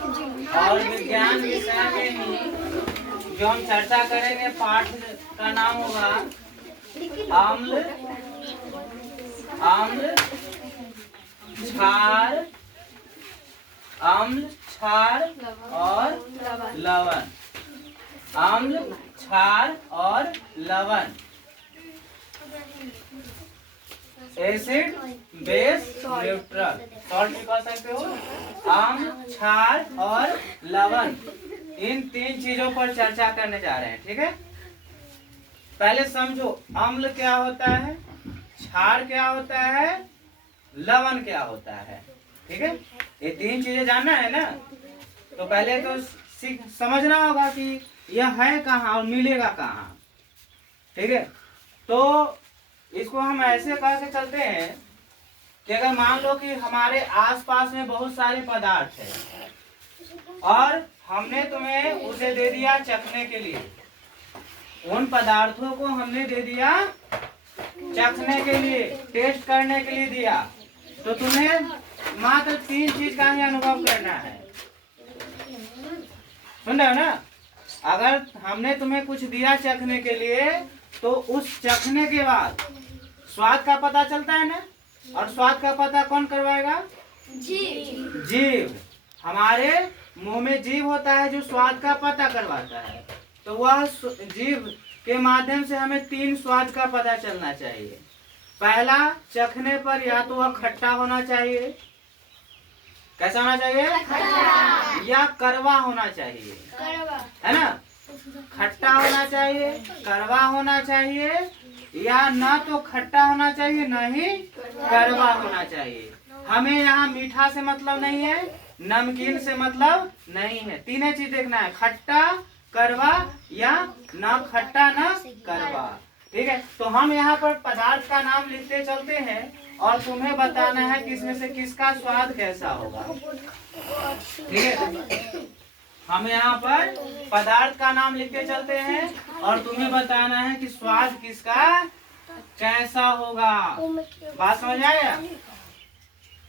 और विज्ञान विषय में ही जो हम चर्चा करेंगे पाठ का नाम होगा अम्ल, अम्ल, क्षार, अम्ल, क्षार और लवण। अम्ल, क्षार और लवण। Acid, base, neutral. सॉल्ट भी कह सकते हो। अम्ल, क्षार और लवण, इन 3 चीजों पर चर्चा करने जा रहे हैं। ठीक है, पहले समझो अम्ल क्या होता है, क्षार क्या होता है, लवण क्या होता है। ठीक है, ये 3 चीजें जानना है ना। तो पहले तो समझना होगा कि यह है कहाँ और मिलेगा कहाँ। ठीक है, तो इसको हम ऐसे कह के चलते हैं कि अगर मान लो कि हमारे आसपास में बहुत सारे पदार्थ हैं और हमने तुम्हें उसे दे दिया चखने के लिए, उन पदार्थों को हमने दे दिया चखने के लिए, टेस्ट करने के लिए दिया, तो तुम्हें मात्र 3 चीज का ही अनुभव करना है। सुन रहे हो ना? अगर हमने तुम्हें कुछ दिया चखने के लिए तो उस चखने के बाद स्वाद का पता चलता है ना, और स्वाद का पता कौन करवाएगा? जीव। हमारे मुंह में जीव होता है जो स्वाद का पता करवाता है। तो वह जीव के माध्यम से हमें 3 स्वाद का पता चलना चाहिए। पहला, चखने पर या तो वह खट्टा होना चाहिए, कैसा होना चाहिए? खट्टा। या कड़वा होना चाहिए, है ना? खट्टा होना चाहिए, कड़वा होना चाहिए, या ना तो खट्टा होना चाहिए ना ही कड़वा होना चाहिए। हमें यहाँ मीठा से मतलब नहीं है, नमकीन से मतलब नहीं है। 3 चीज देखना है, खट्टा, कड़वा या ना खट्टा ना कड़वा। ठीक है, तो हम यहाँ पर पदार्थ का नाम लिखते चलते हैं और तुम्हें बताना है कि इसमें से किसका स्वाद कैसा होगा। ठीक है, हम यहाँ पर पदार्थ का नाम लिखते चलते हैं और तुम्हें बताना है कि स्वाद किसका कैसा होगा। बात समझ आया?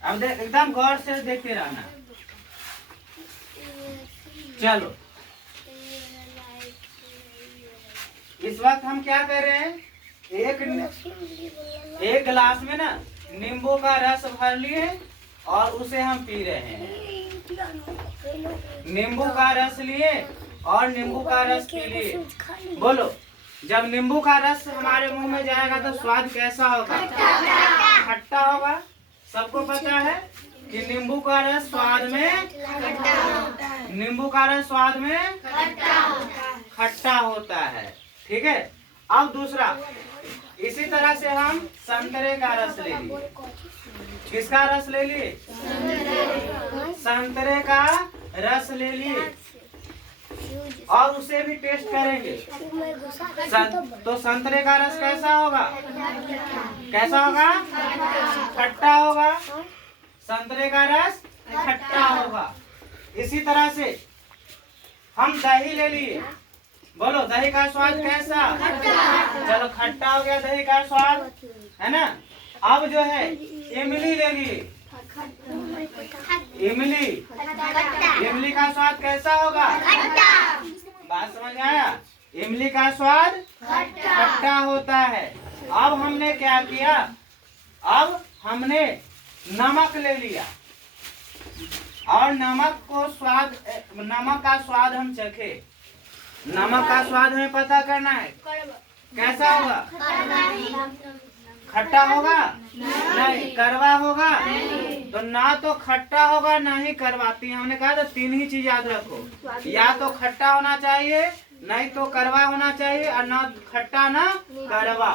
अब एकदम गौर से देखते रहना। चलो, इस वक्त हम क्या कर रहे हैं, एक गिलास में ना नींबू का रस भर लिए और उसे हम पी रहे हैं। नींबू का रस लिए और नींबू का रस पी लिए। बोलो, जब नींबू का रस हमारे मुंह में जाएगा तो स्वाद कैसा होगा? खट्टा होगा। सबको पता है कि नींबू का रस स्वाद में खट्टा होता है। ठीक है, अब दूसरा, इसी तरह से हम संतरे का रस ले लिए। किसका रस ले लिए? संतरे का रस ले लिए और उसे भी टेस्ट करेंगे। तो संतरे का रस कैसा होगा? कैसा होगा? खट्टा होगा। संतरे का रस खट्टा होगा। इसी तरह से हम दही ले लिए। बोलो, दही का स्वाद कैसा? चलो, खट्टा हो गया दही का स्वाद, है ना? अब जो है इमली ले लिए। इमली का स्वाद कैसा होगा? बात समझ आया? इमली का स्वाद खट्टा होता है। अब हमने क्या किया, अब हमने नमक ले लिया और नमक का स्वाद हम चखे। नमक का स्वाद हमें पता करना है, कैसा होगा? खट्टा होगा? नहीं। कड़वा होगा? तो ना तो खट्टा होगा ना ही कड़वा। हमने कहा था 3 ही चीज याद रखो, या तो खट्टा होना चाहिए, नहीं तो कड़वा होना चाहिए, और ना खट्टा ना कड़वा।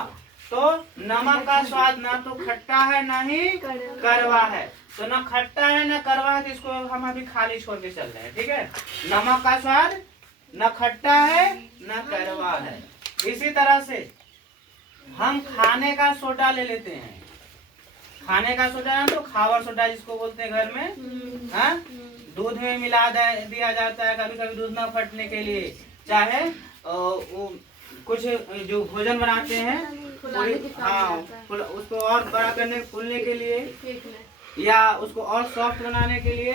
तो नमक का स्वाद ना तो खट्टा है ना ही कड़वा है। तो ना खट्टा है ना कड़वा है, तो इसको हम अभी खाली छोड़ के चल रहे हैं। ठीक है, नमक का स्वाद न खट्टा है न कड़वा है। इसी तरह से हम खाने का सोडा ले लेते हैं। खाने का सोडा तो खावर सोडा जिसको बोलते हैं घर में, हाँ, दूध में मिला दिया जाता है कभी कभी दूध न फटने के लिए, चाहे कुछ जो भोजन बनाते हैं, हाँ, उसको और बड़ा करने फूलने के लिए या उसको और सॉफ्ट बनाने के लिए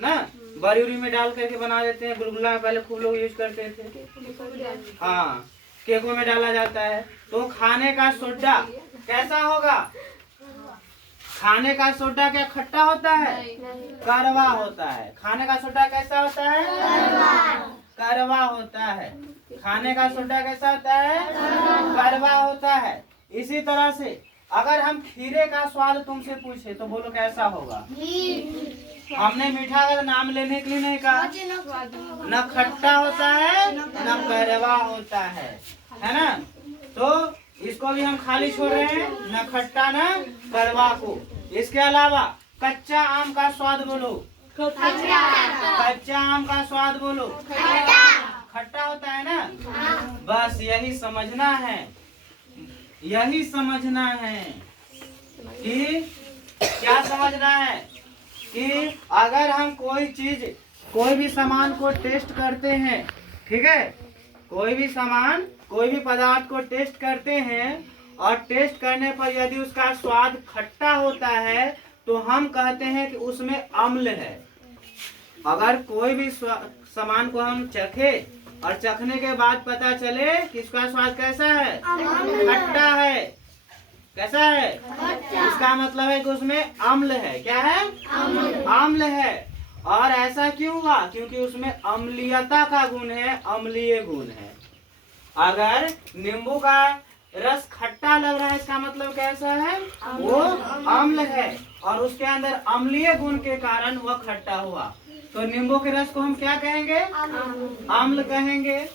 ना बड़ी उरी में डाल करके बना देते हैं। गुलगुला में पहले खूब लोग यूज करते थे। हाँ, केकों में डाला जाता है। तो खाने का सोडा कैसा होगा? खाने का सोडा क्या खट्टा होता है? कड़वा होता है। खाने का सोडा कैसा होता है? कड़वा होता है। खाने का सोडा कैसा होता है? कड़वा होता है। इसी तरह से अगर हम खीरे का स्वाद तुमसे पूछे तो बोलो कैसा होगा? हमने मीठा का नाम लेने के लिए नहीं कहा। न खट्टा होता है न कड़वा होता है ना? तो इसको भी हम खाली छोड़ रहे हैं, न खट्टा न कड़वा को। इसके अलावा कच्चा आम का स्वाद बोलो। कच्चा आम का स्वाद बोलो। खट्टा होता है ना? बस यही समझना है, यही समझना है कि क्या समझना है कि अगर हम कोई चीज, कोई भी सामान को टेस्ट करते हैं, ठीक है, कोई भी सामान, कोई भी पदार्थ को टेस्ट करते हैं और टेस्ट करने पर यदि उसका स्वाद खट्टा होता है तो हम कहते हैं कि उसमें अम्ल है। अगर कोई भी सामान को हम चखे और चखने के बाद पता चले कि इसका स्वाद कैसा है? खट्टा है। कैसा है? इसका मतलब है कि उसमें अम्ल है। क्या है? अम्ल है। और ऐसा क्यों हुआ? क्योंकि उसमें अम्लीयता का गुण है, अम्लीय गुण है। अगर नींबू का रस खट्टा लग रहा है, इसका मतलब कैसा है? वो अम्ल है और उसके अंदर अम्लीय गुण के कारण वह खट्टा हुआ। तो नींबू के रस को हम क्या कहेंगे? अम्ल कहेंगे।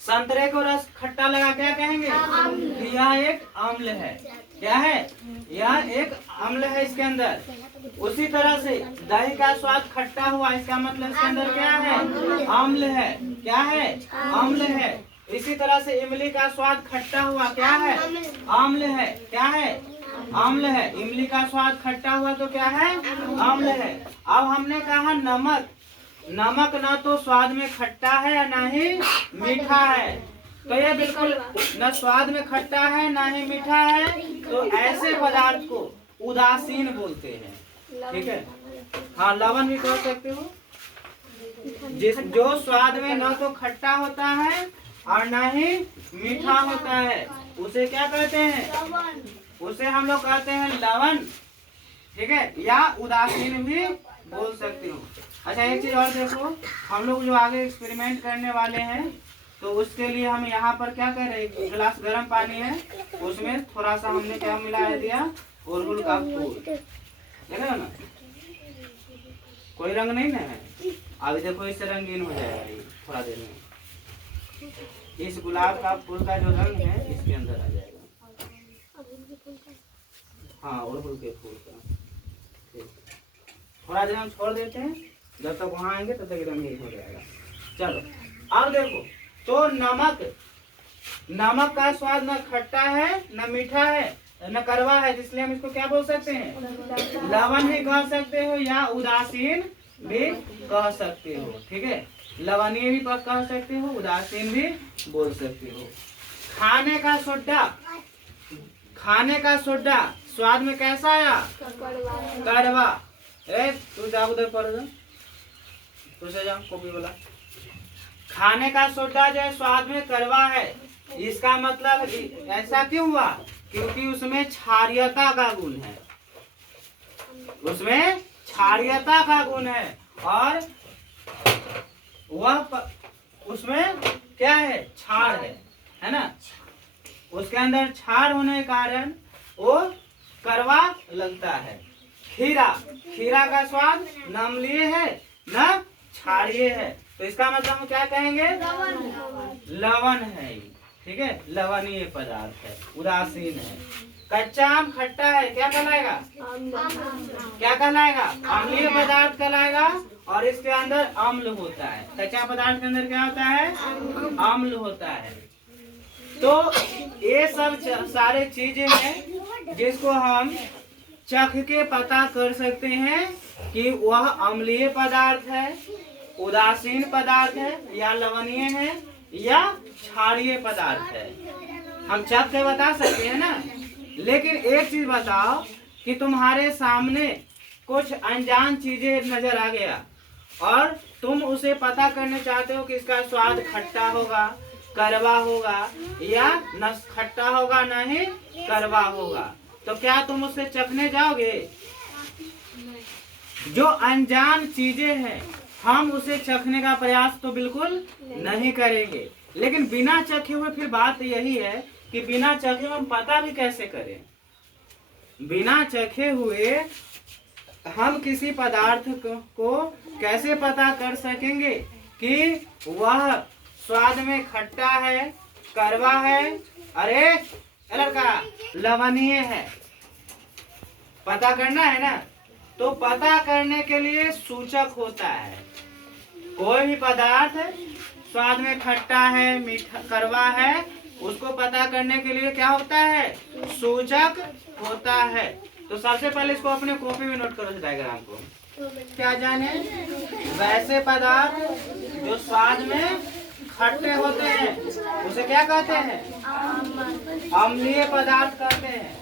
संतरे को रस खट्टा लगा क्या कहेंगे? यह एक अम्ल है। क्या है? यह एक अम्ल है इसके अंदर। उसी तरह से दही का स्वाद खट्टा हुआ, इसका मतलब इसके अंदर क्या है? अम्ल है। क्या है? अम्ल है। इसी तरह से इमली का स्वाद खट्टा हुआ, क्या है? अम्ल है। क्या है? अम्ल है। इमली का स्वाद खट्टा हुआ तो क्या है? अम्ल है। अब हमने कहा नमक। नमक ना तो स्वाद में खट्टा है और ना ही मीठा है। तो ये बिल्कुल न स्वाद में खट्टा है ना ही मीठा है। तो ऐसे पदार्थ को उदासीन बोलते हैं। ठीक है? हाँ, लवण भी कह सकते हो। जो स्वाद में न तो खट्टा होता है और ना ही मीठा होता है, उसे क्या कहते हैं? उसे हम लोग कहते हैं लवण। ठीक है? या उदासीन भी बोल सकते हो। अच्छा, एक चीज और देखो, हम लोग जो आगे एक्सपेरिमेंट करने वाले हैं तो उसके लिए हम यहाँ पर क्या कर रहे हैं? एक गिलास गर्म पानी है, उसमें थोड़ा सा हमने क्या मिला दिया? अरहुल का फूल। देख रहे हो ना? कोई रंग नहीं ना है। अभी देखो इससे रंगीन हो जाएगा ये थोड़ा देर में। इस गुलाब का फूल का जो रंग है इसके अंदर आ जाएगा। हाँ, अरहुल के फूल का। थोड़ा देर हम छोड़ देते हैं, जब तक वहां आएंगे तब तक रंगीन हो जाएगा। चलो, अब देखो, तो नमक का स्वाद न खट्टा है न मीठा है न कड़वा है, इसलिए हम इसको क्या बोल सकते हैं? लवण भी कह सकते हो या उदासीन भी कह सकते हो। ठीक है? लवणीय भी कह सकते हो, उदासीन भी बोल सकते हो। खाने का सोडा स्वाद में कैसा आया? कड़वा। तू जा उधर पढ़, तुझे जा कॉपी वाला। खाने का सोडा जो है स्वाद में कड़वा है। इसका मतलब ऐसा क्यों हुआ? क्योंकि उसमें क्षारीयता का गुण है। उसमें क्षारीयता का गुण है और वह उसमें क्या है? क्षार है ना? उसके अंदर क्षार होने के कारण वो कड़वा लगता है। खीरा का स्वाद न अम्लीय है न क्षारीय है, तो इसका मतलब हम क्या कहेंगे? लवण है। ठीक है? लवणीय पदार्थ है, उदासीन है। कच्चा आम खट्टा है, क्या कहलाएगा? क्या कहलाएगा? अम्लीय पदार्थ कहलाएगा और इसके अंदर अम्ल होता है। कच्चा पदार्थ के अंदर क्या होता है? अम्ल होता है। तो ये सब सारे चीजें हैं जिसको हम चख के पता कर सकते हैं कि वह अम्लीय पदार्थ है, उदासीन पदार्थ है या लवणीय है या क्षारीय पदार्थ है। हम चख के बता सकते हैं ना। लेकिन एक चीज बताओ कि तुम्हारे सामने कुछ अनजान चीजें नजर आ गया और तुम उसे पता करने चाहते हो कि इसका स्वाद खट्टा होगा, कड़वा होगा या न खट्टा होगा ना ही कड़वा होगा, तो क्या तुम उसे चखने जाओगे? जो अनजान चीजें हैं हम उसे चखने का प्रयास तो बिल्कुल नहीं करेंगे। लेकिन बिना चखे हुए फिर बात यही है कि बिना चखे हम पता भी कैसे करें? बिना चखे हुए हम किसी पदार्थ को कैसे पता कर सकेंगे कि वह स्वाद में खट्टा है, कड़वा है, अरे लड़का लवणीय है? पता करना है ना, तो पता करने के लिए सूचक होता है। कोई भी पदार्थ स्वाद में खट्टा है, मीठा, कड़वा है, उसको पता करने के लिए क्या होता है? सूचक होता है। तो सबसे पहले इसको अपने कॉपी में नोट करो, इस डायग्राम को। क्या जाने? वैसे पदार्थ जो स्वाद में खट्टे होते हैं उसे क्या कहते हैं? अम्लीय पदार्थ कहते हैं।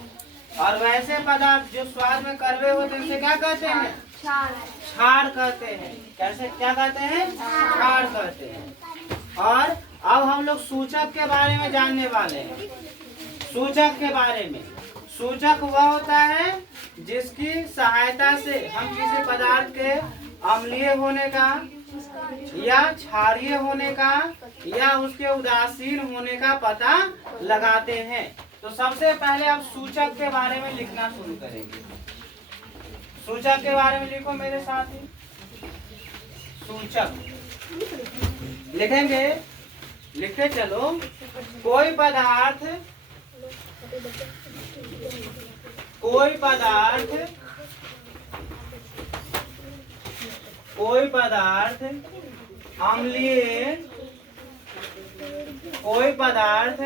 और वैसे पदार्थ जो स्वाद में कड़वे होते हैं उसे क्या कहते हैं? क्षार कहते हैं। कैसे, क्या कहते हैं? क्षार कहते हैं। और अब हम लोग सूचक के बारे में जानने वाले हैं। सूचक के बारे में, सूचक वह होता है जिसकी सहायता से हम किसी पदार्थ के अम्लीय होने का या क्षारीय होने का या उसके उदासीन होने का पता लगाते हैं। तो सबसे पहले आप सूचक के बारे में लिखना शुरू करेंगे। सूचक के बारे में लिखो मेरे साथ ही। सूचक लिखेंगे, लिखते चलो। कोई पदार्थ अम्लीय, कोई पदार्थ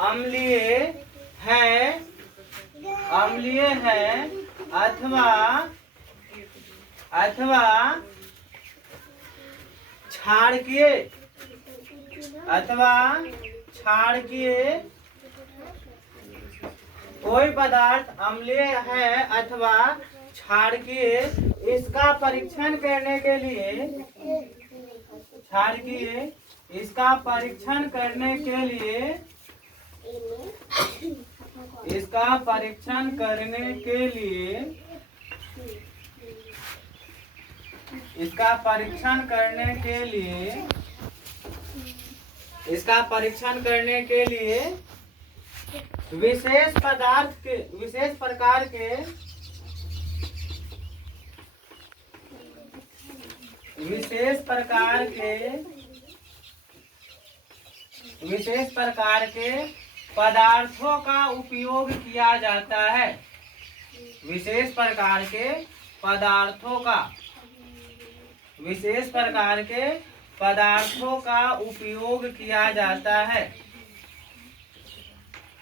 अम्लीय है अथवा क्षारकीय कोई पदार्थ अम्लीय है अथवा क्षारकीय, इसका परीक्षण करने के लिए विशेष प्रकार के पदार्थों का उपयोग किया जाता है। विशेष प्रकार के पदार्थों का उपयोग किया जाता है।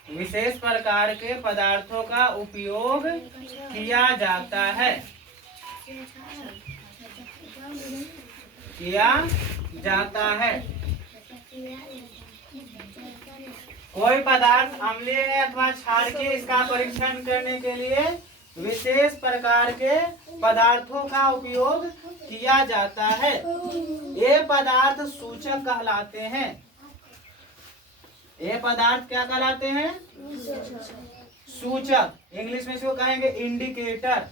विशेष प्रकार के पदार्थों का उपयोग किया जाता है। कोई पदार्थ अम्लीय है अथवा क्षारकीय, इसका परीक्षण करने के लिए विशेष प्रकार के पदार्थों का उपयोग किया जाता है। ये पदार्थ सूचक कहलाते हैं। ये पदार्थ क्या कहलाते हैं? सूचक। इंग्लिश में इसको कहेंगे इंडिकेटर।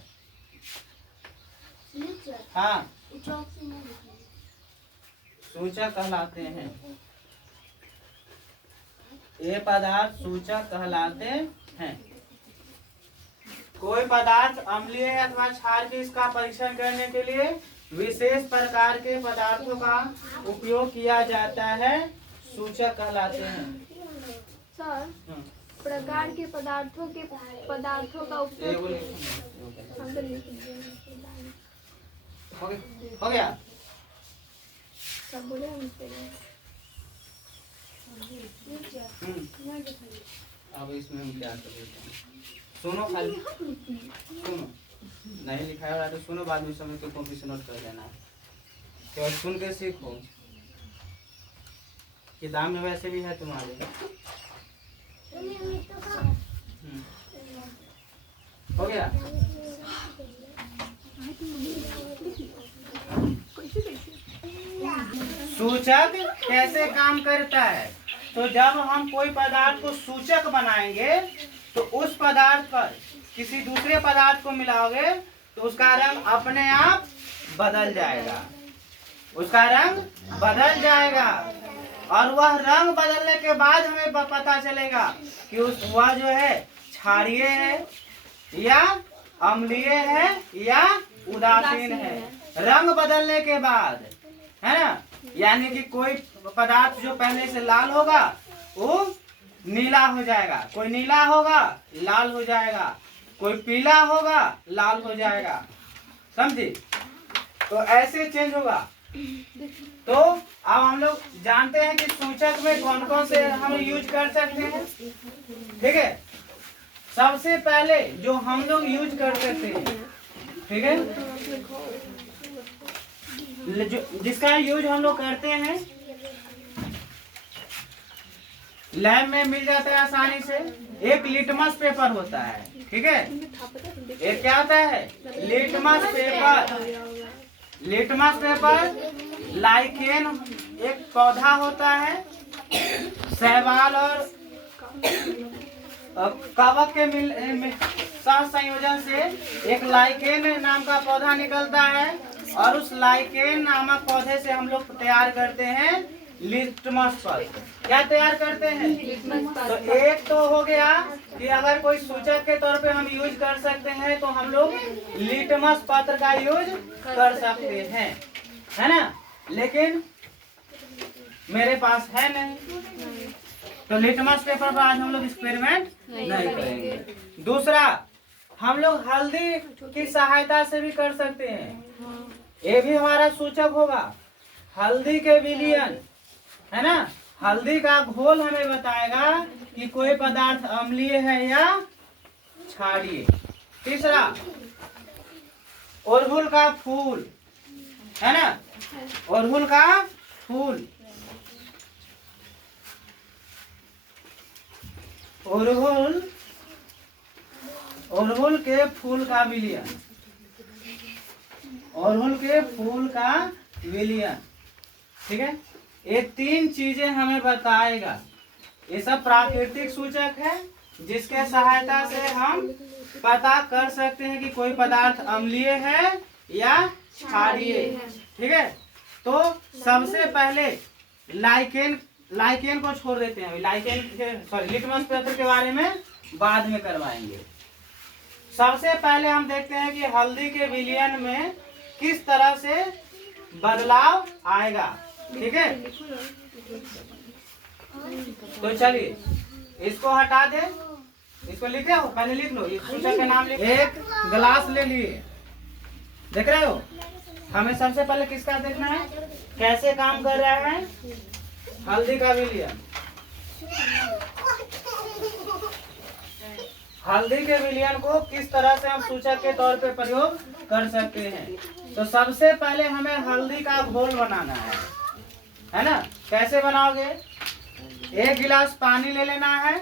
हाँ, सूचक कहलाते हैं। ये पदार्थ सूचक कहलाते हैं। कोई पदार्थ अम्लीय है अथवा क्षारकीय, इसका परीक्षण करने के लिए विशेष प्रकार के पदार्थों का उपयोग किया जाता है, सूचक कहलाते हैं। सर, प्रकार के पदार्थों का उपयोग हो गया। सब बोले अब इसमें हम क्या कर देते हैं? सुनो, खाली सुनो। नहीं लिखा है तो सुनो, बाद में समय के कॉपी से नोट कर लेना है। केवल सुन के सीखो। किताब में वैसे भी है तुम्हारे। हो गया। सूचक कैसे काम करता है। तो जब हम कोई पदार्थ को सूचक बनाएंगे तो उस पदार्थ पर किसी दूसरे पदार्थ को मिलाओगे तो उसका रंग अपने आप बदल जाएगा, उसका रंग बदल जाएगा। और वह रंग बदलने के बाद हमें पता चलेगा कि वह जो है क्षारीय है या अम्लीय है या उदासीन है। रंग बदलने के बाद, है ना, यानी कि कोई पदार्थ जो पहले से लाल होगा वो नीला हो जाएगा, कोई नीला होगा लाल हो जाएगा, कोई पीला होगा लाल हो जाएगा, समझे। तो ऐसे चेंज होगा। तो अब हम लोग जानते हैं कि सूचक में कौन कौन से हम यूज कर सकते हैं। ठीक है, सबसे पहले जो हम लोग यूज कर सकते हैं, ठीक है, जिसका यूज हम लोग करते हैं, लैब में मिल जाता है आसानी से, एक लिटमस पेपर होता है। ठीक है, एक क्या होता है, litmus paper. Litmus paper lichen एक पौधा होता है, शैवाल और कवक के सह संयोजन से एक लाइकेन नाम का पौधा निकलता है और उस लाइकेन नामक पौधे से हम लोग तैयार करते हैं लिटमस पत्र। क्या तैयार करते हैं? तो एक तो हो गया कि अगर कोई सूचक के तौर पे हम यूज कर सकते हैं तो हम लोग लिटमस पत्र का यूज कर सकते हैं, है ना। लेकिन मेरे पास है नहीं, तो लिटमस पेपर पर आज हम लोग एक्सपेरिमेंट नहीं करेंगे। दूसरा, हम लोग हल्दी की सहायता से भी कर सकते हैं, ये भी हमारा सूचक होगा। हल्दी के विलयन, है ना, हल्दी का घोल हमें बताएगा कि कोई पदार्थ अम्लीय है या क्षारीय। तीसरा, अड़हुल का फूल, है ना, अड़हुल का फूल, अड़हुल के फूल का विलयन, अड़हुल के फूल का विलयन। ठीक है, ये तीन चीजें हमें बताएगा। ये सब प्राकृतिक सूचक है जिसके सहायता से हम पता कर सकते हैं कि कोई पदार्थ अम्लीय है या क्षारीय। ठीक है, तो सबसे पहले लाइकेन को छोड़ देते हैं, लाइकेन के लिटमस पेपर के बारे में बाद में करवाएंगे। सबसे पहले हम देखते हैं कि हल्दी के विलयन में किस तरह से बदलाव आएगा। ठीक है, तो चलिए इसको हटा दे, इसको लिखे हो, पहले लिख लो, इस सूचक का नाम लिख। एक गिलास ले लिए, देख रहे हो। हमें सबसे पहले किसका देखना है, कैसे काम कर रहा है हल्दी का विलयन। हल्दी के विलयन को किस तरह से हम सूचक के तौर पे प्रयोग कर सकते हैं। तो सबसे पहले हमें हल्दी का घोल बनाना है ना। कैसे बनाओगे, एक गिलास पानी ले लेना है,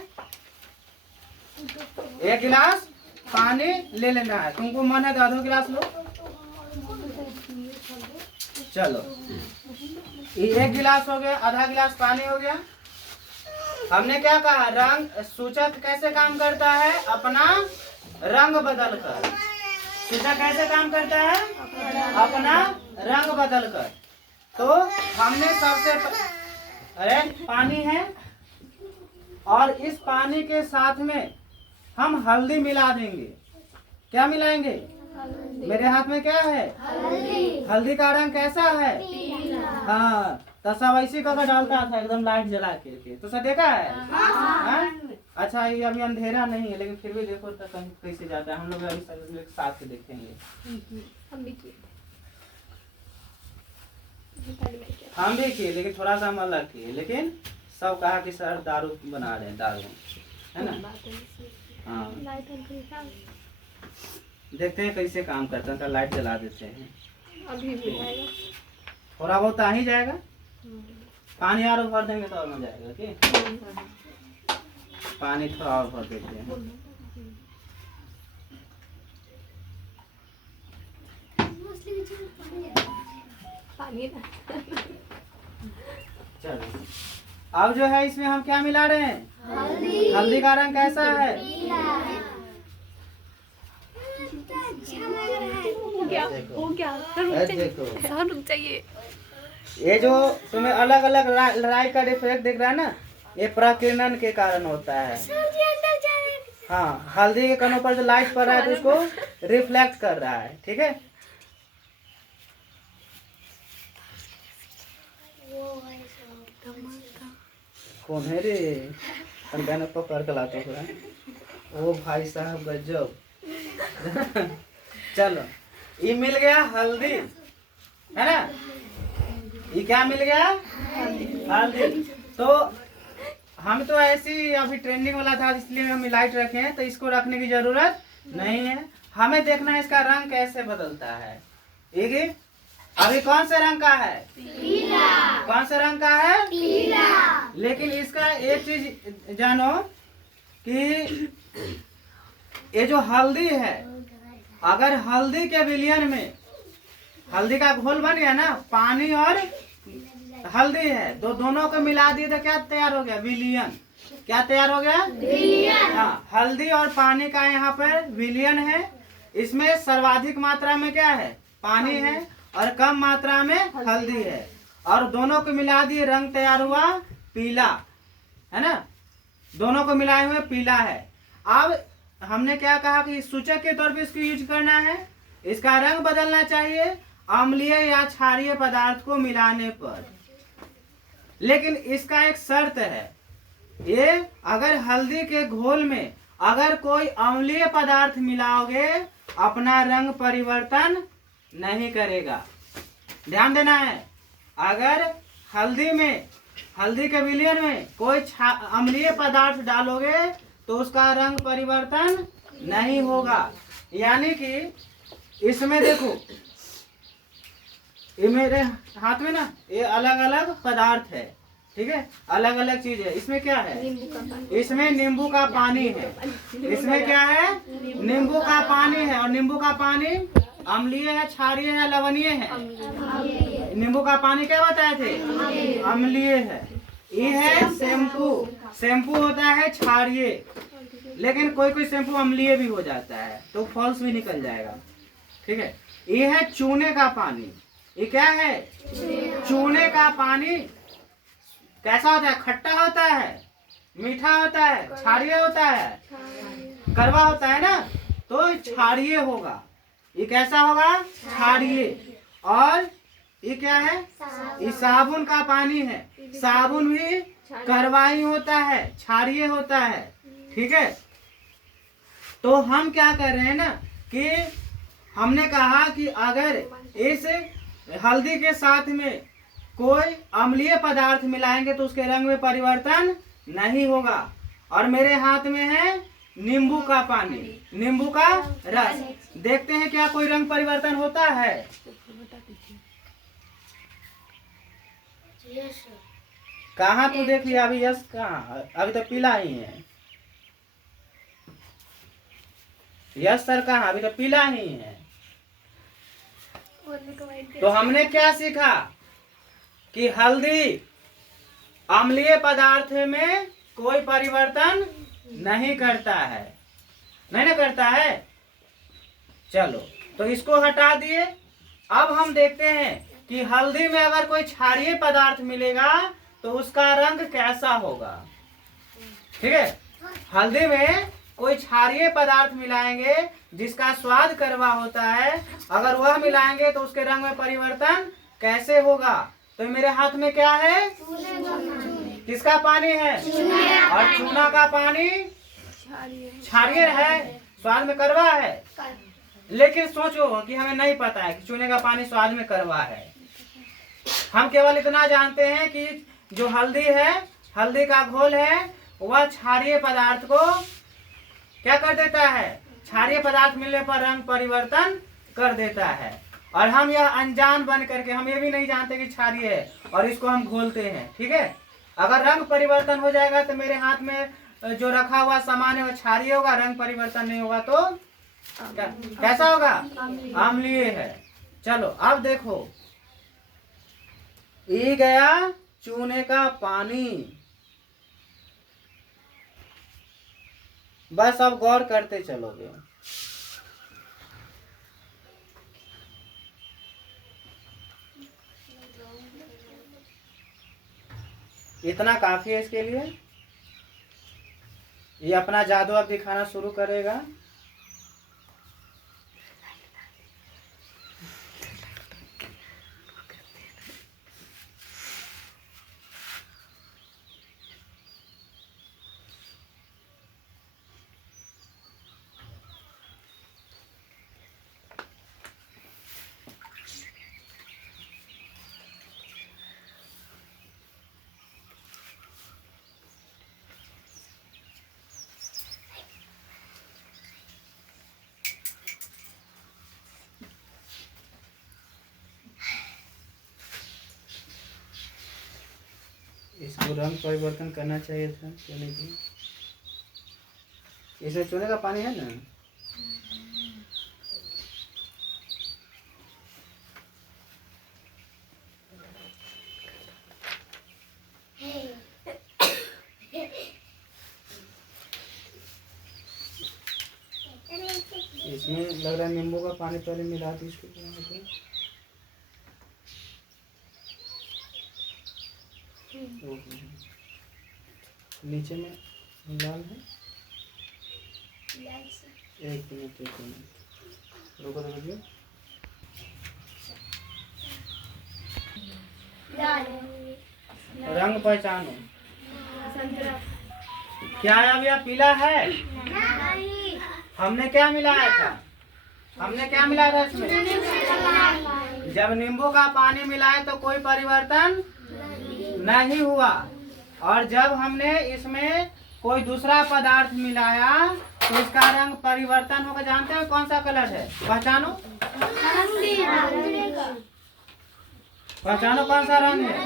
एक गिलास पानी ले लेना है। तुमको मन है तो आधो गिलास लो, चलो। एक गिलास हो गया, आधा गिलास पानी हो गया। हमने क्या कहा, रंग सूचक कैसे काम करता है, अपना रंग बदल कर। सूचक कैसे काम करता है, अपना रंग बदल कर। तो हमने अरे पानी है और इस पानी के साथ में हम हल्दी मिला देंगे। क्या मिलाएंगे, मेरे हाथ में क्या है, हल्दी का रंग कैसा है, हाँ, तो सब ऐसे करके डालता था एकदम लाइट जला के, तो सब देखा है। हाँ? अच्छा, ये अभी अंधेरा नहीं है लेकिन फिर भी देखो तो कैसे जाता है। हम लोग अभी साथ से देखेंगे। हम भी किए लेकिन थोड़ा सा हम अलग किए, लेकिन सब कहा कि सर दारू बना रहे हैं, दारू, है ना। हाँ, देखते हैं कैसे काम करता है। लाइट जला देते हैं, अभी भी आएगा, थोड़ा बहुत आ ही जाएगा। पानी और भर देंगे तो और मजा आएगा। ठीक, पानी थोड़ा और भर देते हैं। पानी चलो अब जो है इसमें हम क्या मिला रहे हैं? हल्दी का रंग कैसा है? हो गया देखो रुक जाइए। ये जो तुम्हें अलग अलग लाइट का रिफ्लेक्ट दिख रहा है ना, ये प्रकीर्णन के कारण होता है। हाँ, हल्दी के कणों पर जो लाइट पड़ रहा है तो उसको रिफ्लेक्ट कर रहा है। ठीक है, कौन है रे? गाना पकड़ के लाते हैं। ओ भाई साहब गजब। चलो ये मिल गया हल्दी, है ना? ये क्या मिल गया? हल्दी। तो हम तो ऐसी अभी ट्रेंडिंग वाला था इसलिए हम लाइट रखे हैं, तो इसको रखने की जरूरत नहीं है। हमें देखना है इसका रंग कैसे बदलता है। ठीक, अभी कौन से रंग का है? पीला। कौन से रंग का है? पीला। लेकिन इसका एक चीज जानो कि ये जो हल्दी है, अगर हल्दी के विलयन में हल्दी का घोल बन गया ना, पानी और हल्दी है, तो दोनों को मिला दिए तो क्या तैयार हो गया? विलयन। क्या तैयार हो गया? विलयन। हाँ, हल्दी और पानी का यहाँ पर विलयन है। इसमें सर्वाधिक मात्रा में क्या है? पानी है और कम मात्रा में हल्दी है, और दोनों को मिला दिए रंग तैयार हुआ पीला, है ना? दोनों को मिलाए हुए पीला है। अब हमने क्या कहा कि सूचक के तौर पे इसको यूज करना है। इसका रंग बदलना चाहिए अम्लीय या क्षारीय पदार्थ को मिलाने पर, लेकिन इसका एक शर्त है। ये अगर हल्दी के घोल में अगर कोई अम्लीय पदार्थ मिलाओगे, अपना रंग परिवर्तन नहीं करेगा। ध्यान देना है, अगर हल्दी के विलयन में कोई अम्लीय पदार्थ डालोगे तो उसका रंग परिवर्तन नहीं होगा। यानी कि इसमें देखो, ये मेरे हाथ में ना, ये अलग अलग पदार्थ है। ठीक है, अलग अलग चीज है। इसमें क्या है? इसमें नींबू का पानी है। इसमें क्या है? नींबू का पानी है। और नींबू का पानी अम्लीय है, क्षारीय है, लवणीय है? नींबू का पानी क्या बताए थे? अम्लीय है। ये है शैम्पू। शैम्पू होता है क्षारीय, लेकिन कोई कोई शैम्पू अम्लीय भी हो जाता है, तो फॉल्स भी निकल जाएगा। ठीक है, ये है चूने का पानी। ये क्या है? चूने का पानी कैसा होता है? खट्टा होता है, मीठा होता है, क्षारीय होता है, कड़वा होता है ना, तो क्षारीय होगा। ये कैसा होगा? क्षारीय। और ये क्या है? ये साबुन का पानी है। साबुन भी कड़वा ही होता है, क्षारीय होता है। ठीक है, तो हम क्या कर रहे हैं ना कि हमने कहा कि अगर इस हल्दी के साथ में कोई अम्लीय पदार्थ मिलाएंगे तो उसके रंग में परिवर्तन नहीं होगा। और मेरे हाथ में है नींबू का पानी, नींबू का रस। देखते हैं क्या कोई रंग परिवर्तन होता है? कहाँ तो देख लिया अभी? यस कहाँ? अभी तो पीला ही है। यस सर कहाँ? अभी तो पीला ही है। तो हमने क्या सीखा कि हल्दी अम्लीय पदार्थ में कोई परिवर्तन नहीं करता है, नहीं ना करता है। चलो, तो इसको हटा दिए। अब हम देखते हैं कि हल्दी में अगर कोई क्षारीय पदार्थ मिलेगा तो उसका रंग कैसा होगा। ठीक है, हल्दी में कोई क्षारीय पदार्थ मिलाएंगे जिसका स्वाद कड़वा होता है, अगर वह मिलाएंगे तो उसके रंग में परिवर्तन कैसे होगा? तो मेरे हाथ में क्या है? किसका पानी है? और चूना का पानी क्षारीय है, स्वाद में कड़वा है। लेकिन सोचो कि हमें नहीं पता है कि चूने का पानी स्वाद में कड़वा है। हम केवल इतना जानते हैं कि जो हल्दी है, हल्दी का घोल है, वह क्षारीय पदार्थ को क्या कर देता है? क्षारीय पदार्थ मिलने पर रंग परिवर्तन कर देता है। और हम यह अनजान बन करके, हम ये भी नहीं जानते कि क्षारीय है, और इसको हम घोलते हैं। ठीक है, अगर रंग परिवर्तन हो जाएगा तो मेरे हाथ में जो रखा हुआ सामान है वो क्षारीय होगा, रंग परिवर्तन नहीं होगा तो कैसा होगा? अम्लीय है। चलो अब देखो, ई गया चूने का पानी। बस अब गौर करते चलोगे। इतना काफी है इसके लिए। ये अपना जादू अब दिखाना शुरू करेगा। इसको रंग परिवर्तन करना चाहिए था चूने की। इसमें चूने का पानी है ना। इसमें लग रहा है नींबू का पानी पहले मिला दी इसको। नीचे में लाल है। एक मिनट रुको रुको। रंग पहचानो। क्या है? अब यह पीला है। हमने क्या मिलाया था? हमने क्या मिलाया था इसमें? जब नींबू का पानी मिलाए तो कोई परिवर्तन नहीं हुआ, और जब हमने इसमें कोई दूसरा पदार्थ मिलाया तो इसका रंग परिवर्तन होगा। जानते हो कौन सा कलर है? पहचानो। पहचानो कौन सा रंग है?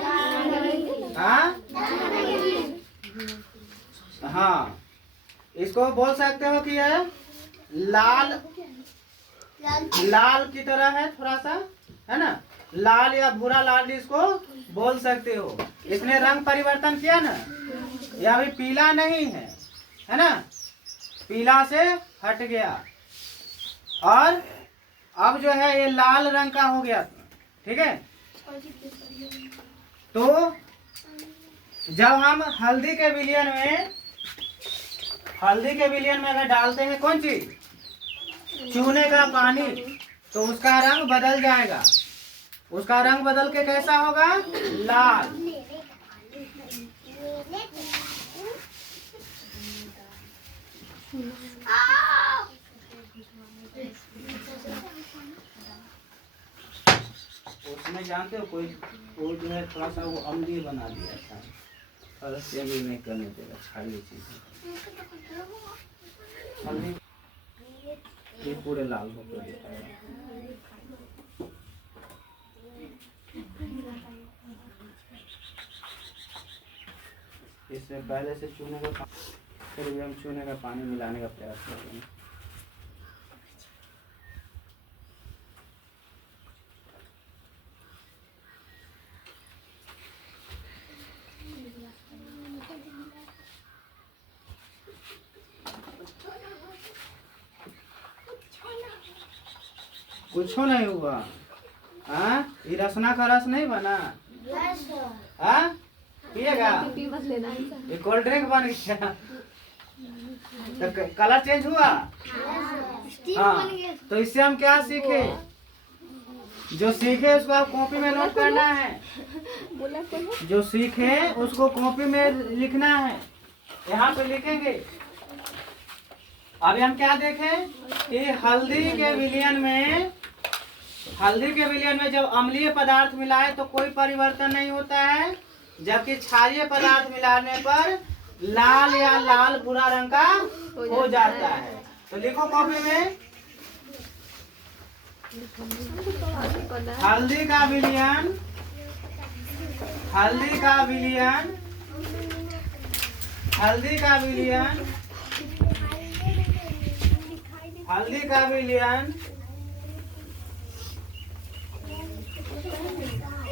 हाँ, इसको बोल सकते हो कि यह लाल लाल की तरह है, थोड़ा सा है ना। लाल या भूरा लाल इसको बोल सकते हो। इसने रंग परिवर्तन किया ना। यह अभी पीला नहीं है ना, पीला से हट गया और अब जो है ये लाल रंग का हो गया। ठीक है, तो जब हम हल्दी के विलियन में अगर डालते हैं कौन चीज? चूने का पानी, तो उसका रंग बदल जाएगा। उसका रंग बदल के कैसा होगा? लाल। उसमें जानते हो कोई वो जो है थोड़ा सा वो अम्लीय बना दिया था, और से भी नहीं करने देगा छाली चीज। ये पूरे लाल होकर दिखाएगा। इसमें पहले से चूने का फिर भी हम चूने का पानी मिलाने का प्रयास करेंगे। कुछ नहीं हुआ। ये रसना का रस नहीं बना। पिएगा? ये कोल्ड ड्रिंक बन गया। तो कलर चेंज हुआ। हाँ, तो इससे हम क्या सीखे? जो सीखे उसको आप कॉपी में नोट करना है। जो सीखे उसको कॉपी में लिखना है। यहाँ पे लिखेंगे। अभी हम क्या देखें कि हल्दी के विलियन में जब अम्लीय पदार्थ मिलाए तो कोई परिवर्तन नहीं होता है, जबकि क्षारीय पदार्थ मिलाने पर लाल या लाल भूरा रंग का हो जाता है। तो लिखो कॉपी में, हल्दी का विलियन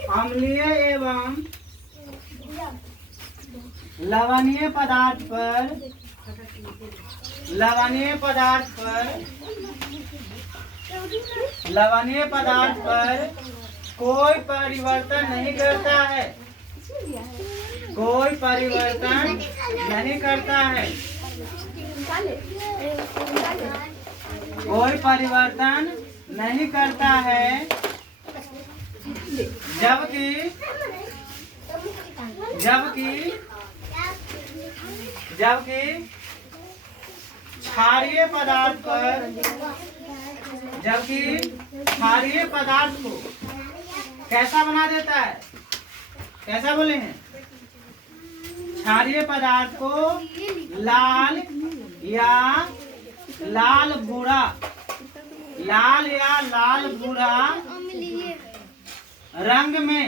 अम्लीय एवं लवणीय पदार्थ पर कोई परिवर्तन नहीं करता है। कोई परिवर्तन नहीं करता है। कोई परिवर्तन नहीं करता है। जबकि क्षारीय पदार्थ को कैसा बना देता है? कैसा बोले हैं? क्षारीय पदार्थ को लाल या लाल भूरा रंग में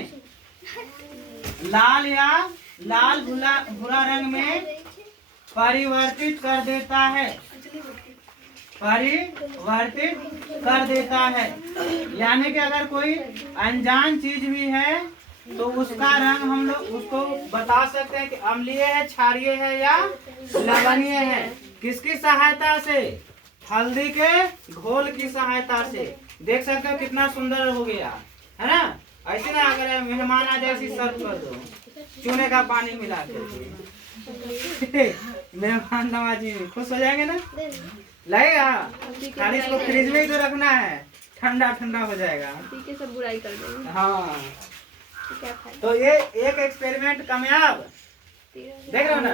भूरा रंग में परिवर्तित कर देता है। यानी कि अगर कोई अनजान चीज भी है तो उसका रंग हम लोग उसको बता सकते हैं कि अम्लीय है, क्षारीय है या लवणीय है। किसकी सहायता से? हल्दी के घोल की सहायता से। देख सकते हो कितना सुंदर हो गया है ना। ऐसे ना अगर मेहमान आ जाए सर्व कर दो चूने का पानी मिला के मेहमान नवाजी खुश हो जाएंगे ना। लगेगा खाली इसको फ्रिज में ही तो रखना है, ठंडा हो जाएगा। सब बुराई कर देंगे। हाँ तो ये एक एक्सपेरिमेंट कामयाब देख रहे हो ना।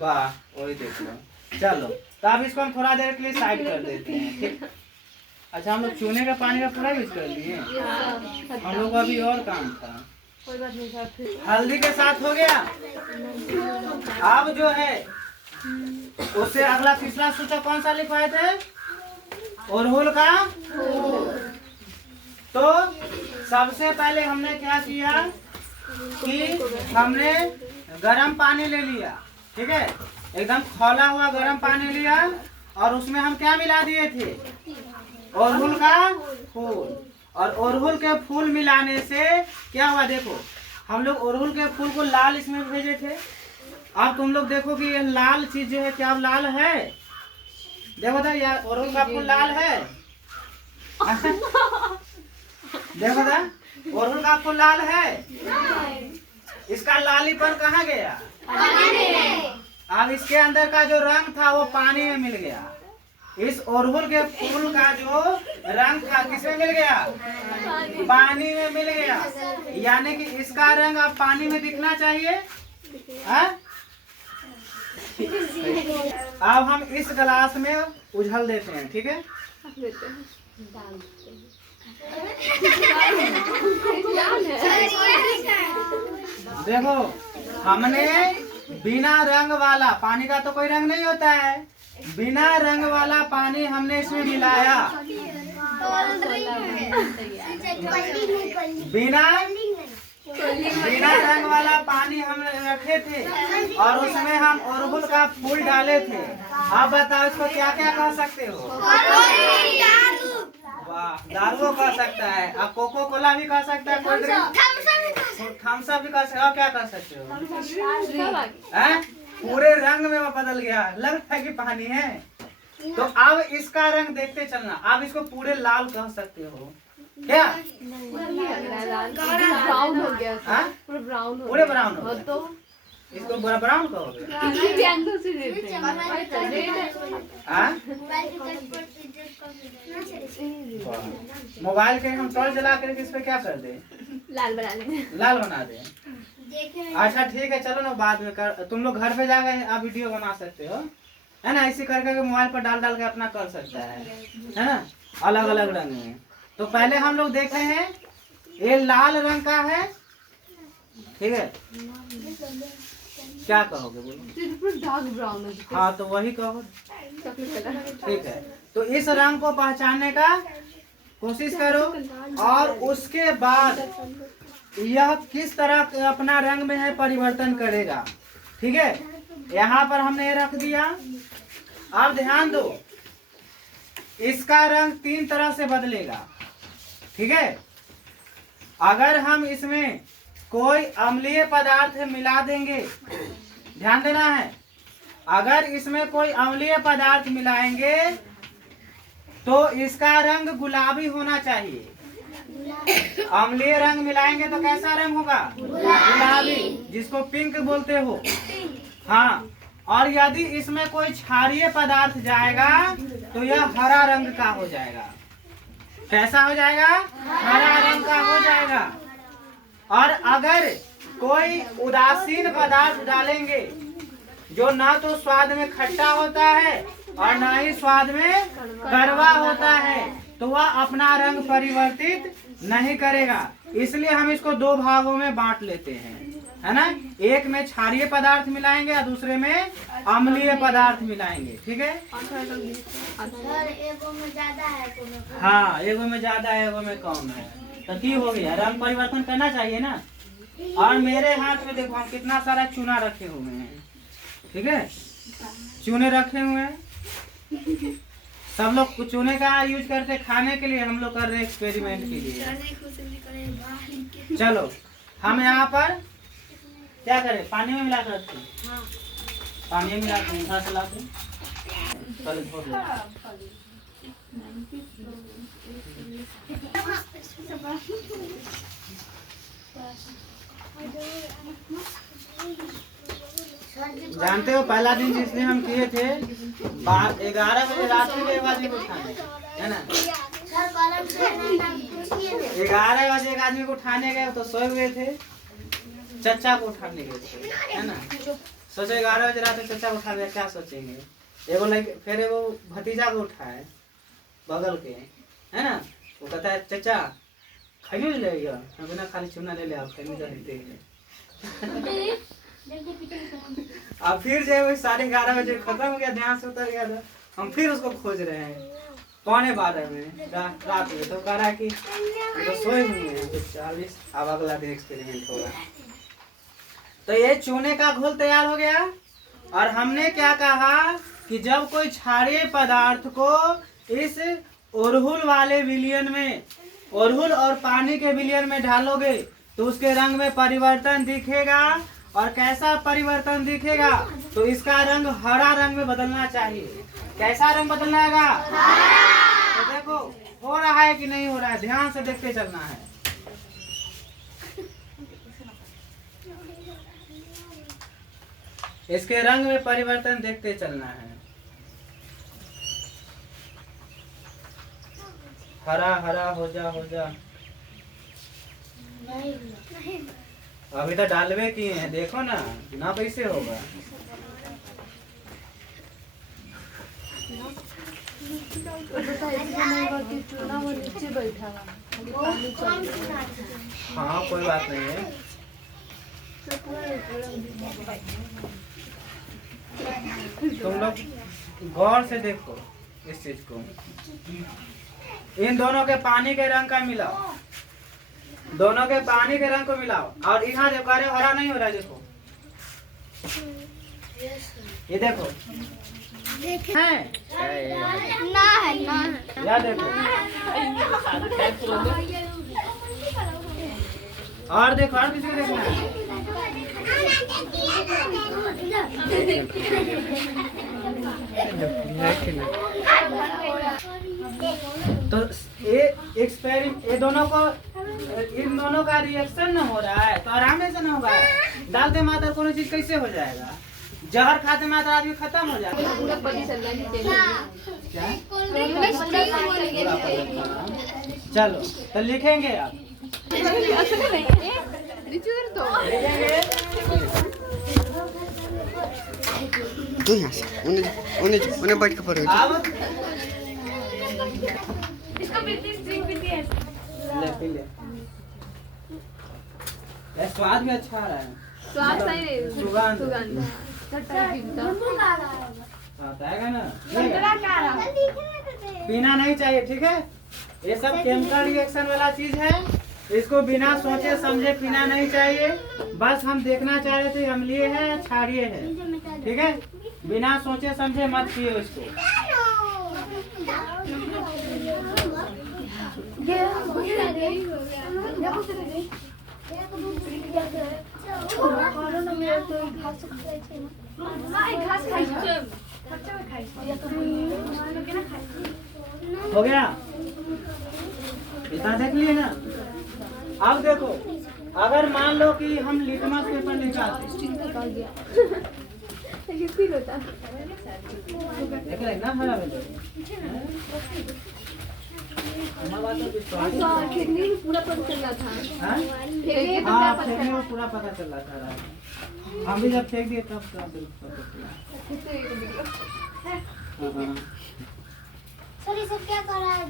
वाह वही देख लो। चलो तो अब इसको हम थोड़ा देर के लिए साइड कर देते हैं, ठीक। अच्छा हम लोग चूने का पानी का पूरा यूज कर लिए। हम लोग को अभी और काम था। हल्दी के साथ हो गया। अब जो है उससे अगला पिछला सूत्र कौन सा लिखवाए थे? अरहुल का। तो सबसे पहले हमने क्या किया कि हमने गर्म पानी ले लिया, ठीक है, एकदम खौला हुआ गर्म पानी लिया और उसमें हम क्या मिला दिए थे? अरहुल का फूल। और अरहुल के फूल मिलाने से क्या हुआ? देखो हम लोग अरहुल के फूल को लाल इसमें भेजे थे। अब तुम लोग देखो कि ये लाल चीज जो है क्या लाल है? देखो तो यार अरहुल का फूल लाल है। देखो तो अरहुल का फूल लाल है। इसका लालीपन कहाँ गया? अब इसके अंदर का जो रंग था वो पानी में मिल गया। इस अरहुल के फूल का जो रंग था किसमें मिल गया? पानी में मिल गया। यानी कि इसका रंग अब पानी में दिखना चाहिए। अब हम इस गिलास में उझल देते हैं, ठीक है। देखो हमने बिना रंग वाला पानी का तो कोई रंग नहीं होता है, बिना रंग वाला पानी हमने इसमें मिलाया। बिना रंग वाला पानी हम रखे थे और उसमें हम अरहुल का फूल डाले थे। आप बताओ इसको क्या क्या कह सकते हो? वाह, दारू कह सकता है, अब कोको कोला भी कह सकता है, कोल्ड ड्रिंक थम्स अप भी कह सकते हो। क्या कह सकते हो? पूरे रंग में वो बदल गया, लगता है कि पानी है। तो अब इसका रंग देखते चलना। आप इसको पूरे लाल कह सकते हो क्या? ब्राउन हो गया, पूरा ब्राउन हो, पूरे ब्राउन हो गया। तो इसको पूरा ब्राउन कहोगे? मोबाइल के हम टॉर्च जला कर इस पे क्या कर दे? लाल बना दे। अच्छा ठीक है, चलो ना बाद में तुम लोग घर पे जाकर आप वीडियो बना सकते हो, है ना। ऐसे करके मोबाइल पर डाल के अपना कर सकता है ना, अलग अलग रंग में। तो पहले हम लोग देख रहे हैं ये लाल रंग का है, ठीक है। क्या कहोगे बोलो? डार्क ब्राउन है। हाँ तो वही कहो, ठीक है। तो इस रंग को पहचानने का कोशिश करो और उसके बाद यह किस तरह अपना रंग में है परिवर्तन करेगा, ठीक है। यहाँ पर हमने ये रख दिया। अब ध्यान दो, इसका रंग 3 तरह से बदलेगा, ठीक है। अगर हम इसमें कोई अम्लीय पदार्थ मिला देंगे, ध्यान देना है, अगर इसमें कोई अम्लीय पदार्थ मिलाएंगे तो इसका रंग गुलाबी होना चाहिए। अम्लीय रंग मिलाएंगे तो कैसा रंग होगा? गुलाबी, जिसको पिंक बोलते हो। हाँ, और यदि इसमें कोई क्षारीय पदार्थ जाएगा तो यह हरा रंग का हो जाएगा। कैसा हो जाएगा? हरा रंग का हो जाएगा। और अगर कोई उदासीन पदार्थ डालेंगे जो ना तो स्वाद में खट्टा होता है और ना ही स्वाद में कड़वा होता है, तो वह अपना रंग परिवर्तित नहीं करेगा। इसलिए हम इसको दो भागों में बांट लेते हैं, है ना। एक में क्षारीय पदार्थ मिलाएंगे और दूसरे में अम्लीय पदार्थ मिलाएंगे। ठीक है। एगो में ज्यादा है, हाँ, एगो में ज्यादा है, एगो में कम है, तो की हो गया? रंग परिवर्तन करना चाहिए ना। और मेरे हाथ में देखो हम कितना सारा चूना रखे हुए हैं। ठीक है, चूने रखे हुए हैं। सब लोग चूने का यूज करते खाने के लिए, हम लोग कर रहे हैं एक्सपेरिमेंट के लिए। चलो हम यहाँ पर क्या करें? पानी में मिला कर रखते हैं। पानी में मिला के उठा चलाते हैं। चलो धो लो। जानते हो पहला दिन जिसने हम किए थे 11 बजे रात में 1 आदमी को उठाने, है ना। 11 बजे एक आदमी को उठाने गए तो सोए हुए थे। चचा को उठाने गए थे, है ना। सोचे 11 बजे रात में चचा को उठा दिया, क्या सोचेंगे। एगो फिर एगो भतीजा को उठाए बगल के, है ना। वो कहता है चचा खैनी ले लिया, बिना खाली चूना ले लिया, खैनी तो देते हैं। अब फिर जो 11:30 बजे खत्म हो गया, ध्यान से उतर गया था। हम फिर उसको खोज रहे हैं 11:15 में रात में, तो कह रहा है कि तो सोए हुए हैं। तो 40 अब अगला दिन एक्सपेरिमेंट होगा। तो ये चूने का घोल तैयार हो गया। और हमने क्या कहा कि जब कोई क्षारीय पदार्थ को इस अड़हुल वाले विलयन में, अड़हुल और पानी के विलयन में डालोगे तो उसके रंग में परिवर्तन दिखेगा। और कैसा परिवर्तन दिखेगा? तो इसका रंग हरा रंग में बदलना चाहिए। कैसा रंग बदलना है? तो देखो हो रहा है कि नहीं हो रहा है, ध्यान से देखते चलना है। इसके रंग में परिवर्तन देखते चलना है। हरा हरा हो जा, हो जा। अभी तो डालवे किए हैं, देखो ना कैसे होगा। हाँ कोई बात नहीं है। तुम लोग गौर से देखो इस चीज को। इन दोनों के पानी के रंग का मिलाओ, दोनों के पानी के रंग को मिलाओ। और यहाँ देखो, अरे हरा नहीं हो रहा है, देखो ये देखो है ना है ना, या देखो। और देखो, और किसी को देखना है। तो ये दोनों को, इन दोनों का रिएक्शन न हो रहा है तो आराम से न होगा। डालते मात्र कोई चीज कैसे हो जाएगा? जहर खाते मात्र आदमी खत्म हो जाएगा। क्या? चलो तो लिखेंगे आप, लिखेंगे। तू यहाँ से उन्हें बैठ के पढ़ो। अब ले, स्वाद भी अच्छा आ रहा है। स्वाद सही है, सुगंध आएगा ना। पीना नहीं चाहिए, ठीक है। ये सब केमिकल रिएक्शन वाला चीज है, इसको बिना सोचे समझे पीना नहीं चाहिए। बस हम देखना चाह रहे थे अम्लीय है या क्षारीय है, ठीक है। बिना सोचे समझे मत पिए इसको। हो गया, इतना देख लिए ना। अब देखो, अगर मान लो कि हम लिटमस पेपर निकालते, देख रहे ना हरा में खेलने में पूरा पता चल रहा था। हाँ, फेंकने में पूरा पता चल रहा था। हम भी जब फेंक दिए तब पता चला। हाँ। सर ये सब क्या कर रहा है?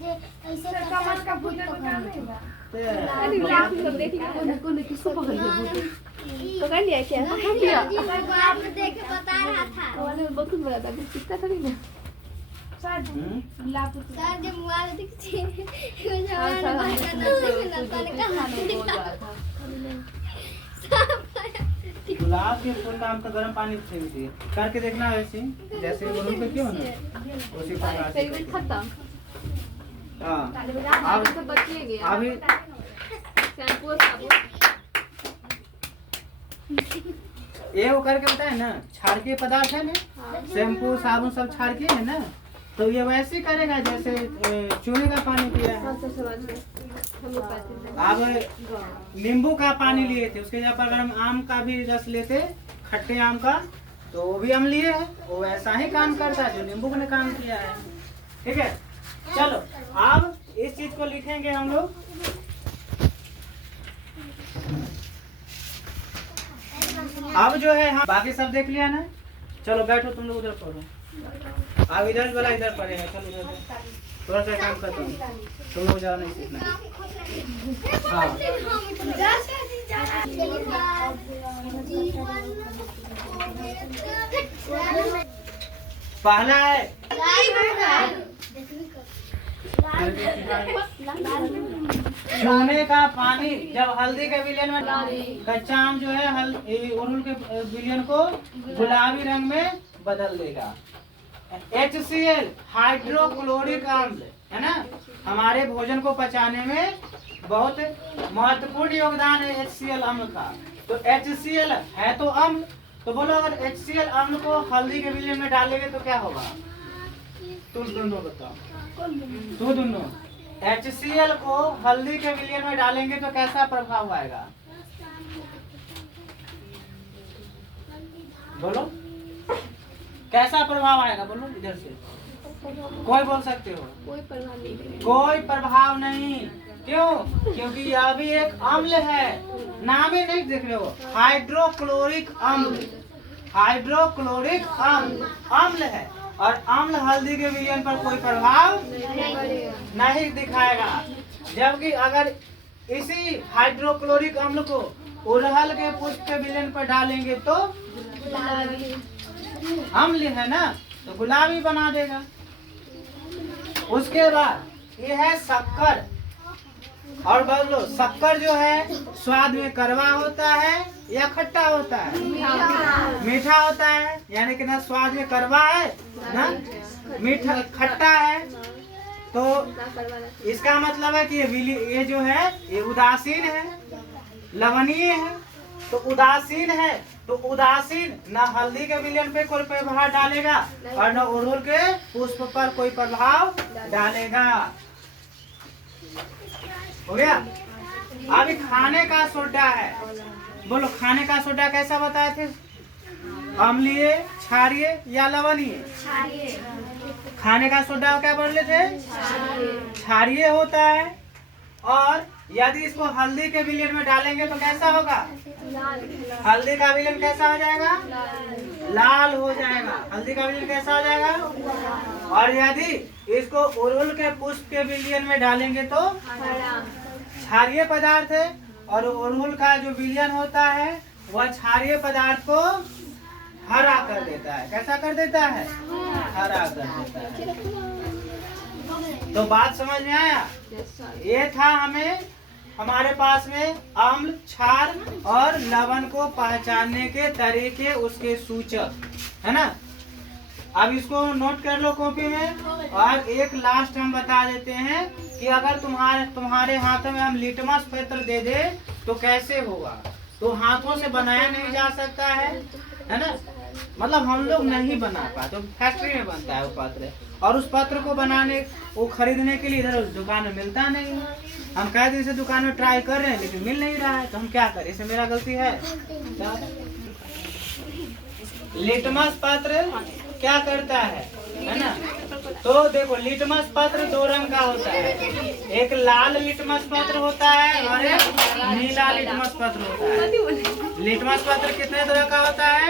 ऐसे कमर का भूत पकड़ किसको पकड़ लिया? पकड़ लिया क्या? पकड़ लिया। आप देख के बता रहा था। बहुत कुछ बड़ा था, कितना थोड़ी ना। सर जो मोबाइल दिखती है गुलाब के फूल का हम तो गर्म पानी फेंक दिए, करके देखना वैसे जैसे वो पे क्यों ना उसी प्रकार से खत्म। हाँ अब तो बचेंगे अभी शैम्पू साबुन। ये वो करके बताए ना, क्षारकीय पदार्थ है ना, शैम्पू साबुन सब क्षारकीय है ना, तो ये वैसे ही करेगा जैसे चूने का पानी पिया है। अब नींबू का पानी लिए थे, उसके जगह पर अगर हम आम का भी रस लेते, खट्टे आम का, तो वो भी हम लिए हैं, वो वैसा ही काम करता है जो नींबू ने काम किया है। ठीक है, चलो अब इस चीज को लिखेंगे हम लोग। अब जो है हम बाकी सब देख लिया ना, चलो बैठो तुम लोग उधर पढ़ो। अब इधर वाला इधर पढ़ेगा, चलो उधर थोड़ा सा काम करता हूँ, तुम लोग ज़्यादा नहीं सीखना। हाँ पहला है सोने का पानी। जब हल्दी के विलयन में कच्चा आम जो है अड़हुल के विलयन को गुलाबी रंग में बदल देगा। HCl हाइड्रोक्लोरिक अम्ल है ना, हमारे भोजन को पचाने में बहुत महत्वपूर्ण योगदान है HCl अम्ल का। तो HCl है तो अम्ल, तो बोलो अगर HCl अम्ल को हल्दी के विलयन में डालेंगे तो क्या होगा? तुम दोनों बताओ, तू दोनों HCl को हल्दी के विलयन में डालेंगे तो कैसा प्रभाव आएगा? बोलो कैसा प्रभाव आएगा? बोलो इधर से कोई बोल सकते हो? कोई प्रभाव नहीं। कोई प्रभाव नहीं। क्यों? क्योंकि यह भी एक अम्ल है, नाम ही नहीं देख रहे हो, हाइड्रोक्लोरिक अम्ल। हाइड्रोक्लोरिक अम्ल अम्ल है, और अम्ल हल्दी के विलयन पर कोई प्रभाव नहीं दिखाएगा। जबकि अगर इसी हाइड्रोक्लोरिक अम्ल को अड़हुल के पुष्प के विलयन पर डालेंगे तो अम्ल है ना, तो गुलाबी बना देगा। उसके बाद ये है शक्कर। और बोलो शक्कर जो है स्वाद में कड़वा होता है या खट्टा होता है? मीठा होता है, यानी कि ना स्वाद में कड़वा है ना मीठा खट्टा है। तो इसका मतलब है कि ये जो है ये उदासीन है, लवणीय है। तो उदासीन है तो उदासीन न हल्दी के विलयन पे कोई प्रभाव डालेगा और न अड़हुल के पुष्प पर कोई प्रभाव डालेगा। हो गया? अभी खाने का सोडा है। बोलो खाने का सोडा कैसा बताए थे? अम्लीय, क्षारीय या लवणीय? खाने का सोडा क्या बोल रहे थे? क्षारीय होता है। और यदि इसको हल्दी के विलयन में डालेंगे तो कैसा होगा? हल्दी का विलयन कैसा हो जाएगा? लाल हो जाएगा। हल्दी का विलयन कैसा हो जाएगा? और यदि इसको अड़हुल के पुष्प के विलयन में डालेंगे तो क्षारीय पदार्थ है, और अड़हुल का जो विलयन होता है वह क्षारीय पदार्थ को हरा कर देता है। कैसा कर देता है? हरा कर देता है। तो बात समझ में आया? ये था हमें हमारे पास में अम्ल, क्षार और लवण को पहचानने के तरीके, उसके सूचक, है ना। अब इसको नोट कर लो कॉपी में। और एक लास्ट हम बता देते हैं कि अगर तुम्हारे हाथों में हम लिटमस पत्र दे दे तो कैसे होगा। तो हाथों से बनाया नहीं जा सकता है ना, मतलब हम लोग नहीं बना पाते, तो फैक्ट्री में बनता है वो पत्र, और उस पत्र को बनाने वो खरीदने के लिए इधर दुकान में मिलता नहीं है। हम कह दिन से दुकान में ट्राई कर रहे हैं लेकिन मिल नहीं रहा है, तो हम क्या करें, इसमें मेरा गलती है। लिटमस पत्र क्या करता है ना, तो देखो लिटमस पत्र दो रंग का होता है, एक लाल लिटमस पत्र होता है और एक नीला लिटमस पत्र होता है। लिटमस पत्र कितने तरह का होता है,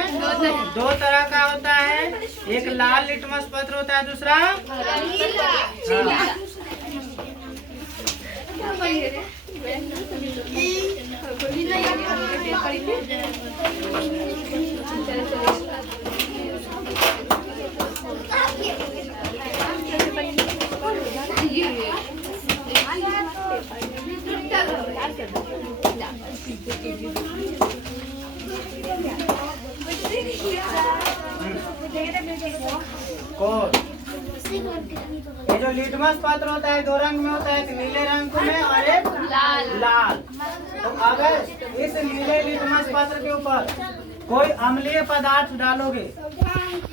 दो तरह का होता है, एक लाल लिटमस पत्र होता है, दूसरा ये जो लिटमस पत्र होता है दो रंग में होता है, एक नीले रंग में और एक लाल। तो अगर इस नीले लिटमस पत्र के ऊपर कोई अम्लीय पदार्थ डालोगे,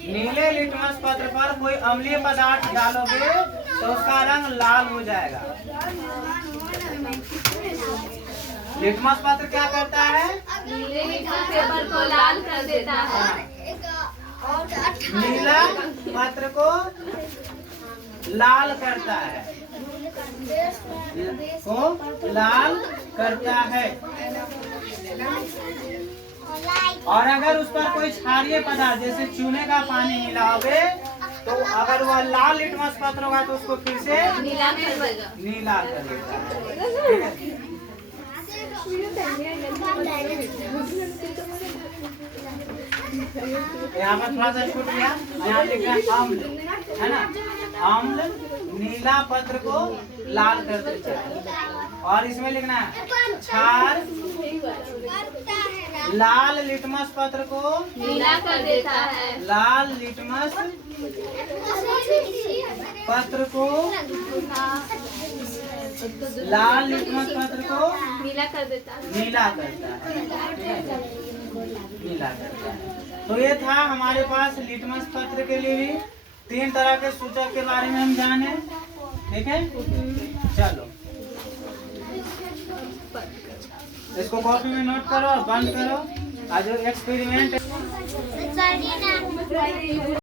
नीले लिटमस पत्र पर कोई अम्लीय पदार्थ डालोगे तो उसका रंग लाल हो जाएगा। लिटमस पत्र क्या करता है, पेपर को लाल कर देता है। नीला पत्र को लाल करता है, को लाल करता है। और अगर उस पर कोई क्षारीय पदार्थ जैसे चूने का पानी मिलाओगे तो अगर वह लाल लिटमस पत्र होगा तो उसको फिर से नीला कर देता है। यहाँ पर थोड़ा सा छूट गया, यहाँ लिखा है अम्ल, है ना, अम्ल नीला पत्र को लाल कर देता है। और इसमें लिखना है क्षार लाल लिटमस पत्र को नीला कर देता है। लाल लिटमस पत्र को लाल लिटमस पत्र को नीला कर देता है। नीला करता है, नीला करता है। तो ये था हमारे पास लिटमस पत्र के लिए भी 3 तरह के सूचक के बारे में हम जाने। ठीक है, चलो इसको कॉपी में नोट करो और बंद करो। आज एक्सपेरिमेंट